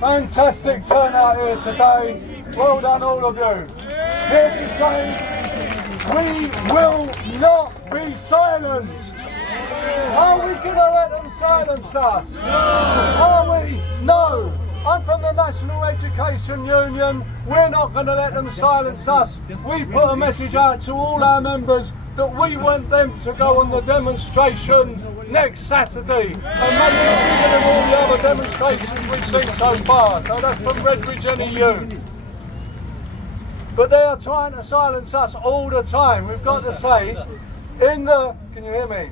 Fantastic turnout here today. Well done, all of you. Here to say, we will not be silenced. Are we going to let them silence us? No. Are we? No. I'm from the National Education Union. We're not going to let them silence us. We put a message out to all our members that we want them to go on the demonstration next Saturday and make it bigger than all the other demonstrations we've seen so far. So that's from Redbridge NEU. But they are trying to silence us all the time. We've got to say, can you hear me?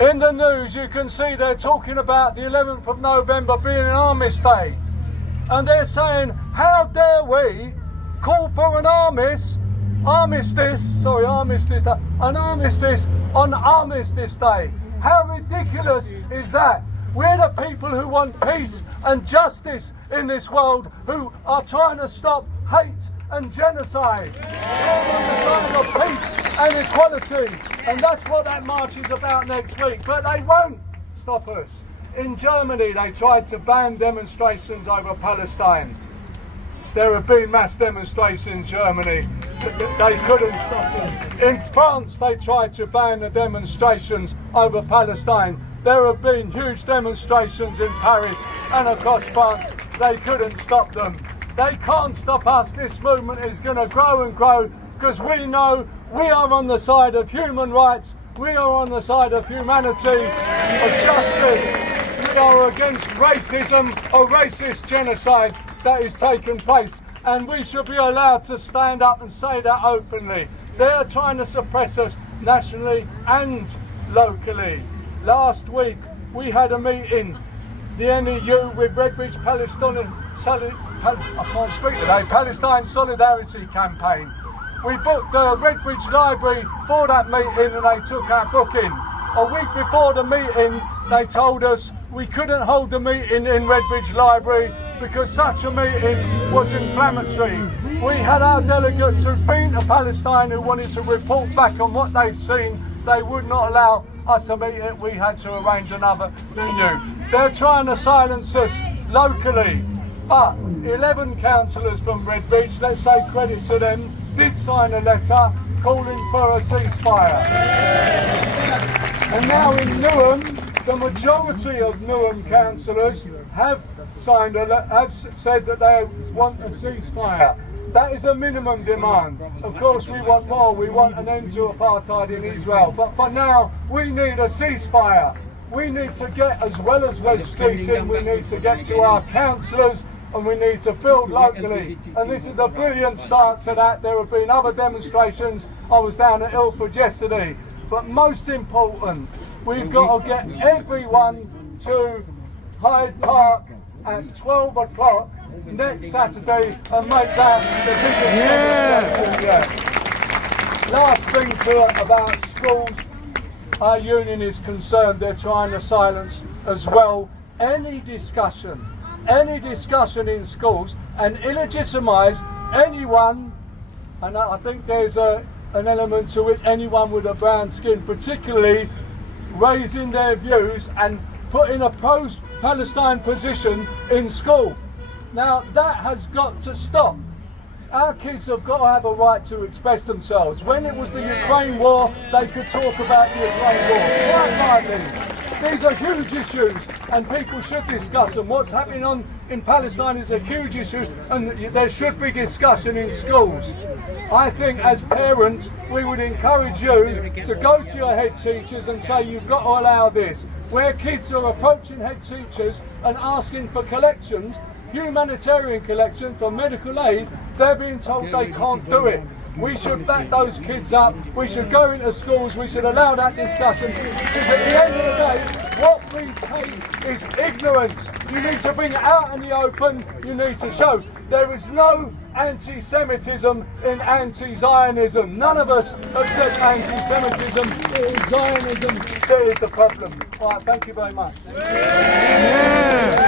In the news you can see they're talking about the 11th of November being an Armistice Day. And they're saying, how dare we call for an armistice on Armistice Day. How ridiculous is that? We're the people who want peace and justice in this world, who are trying to stop hate and genocide. We're on the side of peace and equality, and that's what that march is about next week. But they won't stop us. In Germany, they tried to ban demonstrations over Palestine. There have been mass demonstrations in Germany. They couldn't stop them. In France, they tried to ban the demonstrations over Palestine. There have been huge demonstrations in Paris and across France. They couldn't stop them. They can't stop us. This movement is going to grow and grow because we know we are on the side of human rights. We are on the side of humanity, of justice. We are against racism, a racist genocide that is taking place. And we should be allowed to stand up and say that openly. They are trying to suppress us nationally and locally. Last week we had a meeting, the NEU with Redbridge Palestine Solidarity Campaign. We booked the Redbridge Library for that meeting and they took our booking. A week before the meeting they told us we couldn't hold the meeting in Redbridge Library because such a meeting was inflammatory. We had our delegates who'd been to Palestine who wanted to report back on what they'd seen. They would not allow us to meet it. We had to arrange another venue. They're trying to silence us locally, but 11 councillors from Redbridge, let's say credit to them, did sign a letter calling for a ceasefire. And now in Newham, the majority of Newham councillors have said that they want a ceasefire. That is a minimum demand. Of course we want more, we want an end to apartheid in Israel, but for now we need a ceasefire. We need to get, as well as Wes Streeting, we need to get to our councillors and we need to build locally. And this is a brilliant start to that. There have been other demonstrations. I was down at Ilford yesterday. But most important, we've got to get everyone to Hyde Park at 12 o'clock next Saturday and make that the biggest demonstration yet. Last thing about schools, our union is concerned they're trying to silence as well any discussion in schools and illegitimise anyone, and I think there's an element to which anyone with a brown skin, particularly raising their views and putting a pro-Palestine position in school. Now that has got to stop. Our kids have got to have a right to express themselves. When it was the Ukraine war, they could talk about the Ukraine war quite lightly. These are huge issues and people should discuss them. What's happening in Palestine is a huge issue and there should be discussion in schools. I think as parents we would encourage you to go to your head teachers and say you've got to allow this. Where kids are approaching head teachers and asking for collections, humanitarian collection for medical aid, they're being told they can't do it. We should back those kids up, we should go into schools, we should allow that discussion, because at the end of the day, what we take is ignorance. You need to bring it out in the open, you need to show. There is no anti-Semitism in anti-Zionism. None of us have said anti-Semitism, it is Zionism that is the problem. Right, thank you very much. Yeah.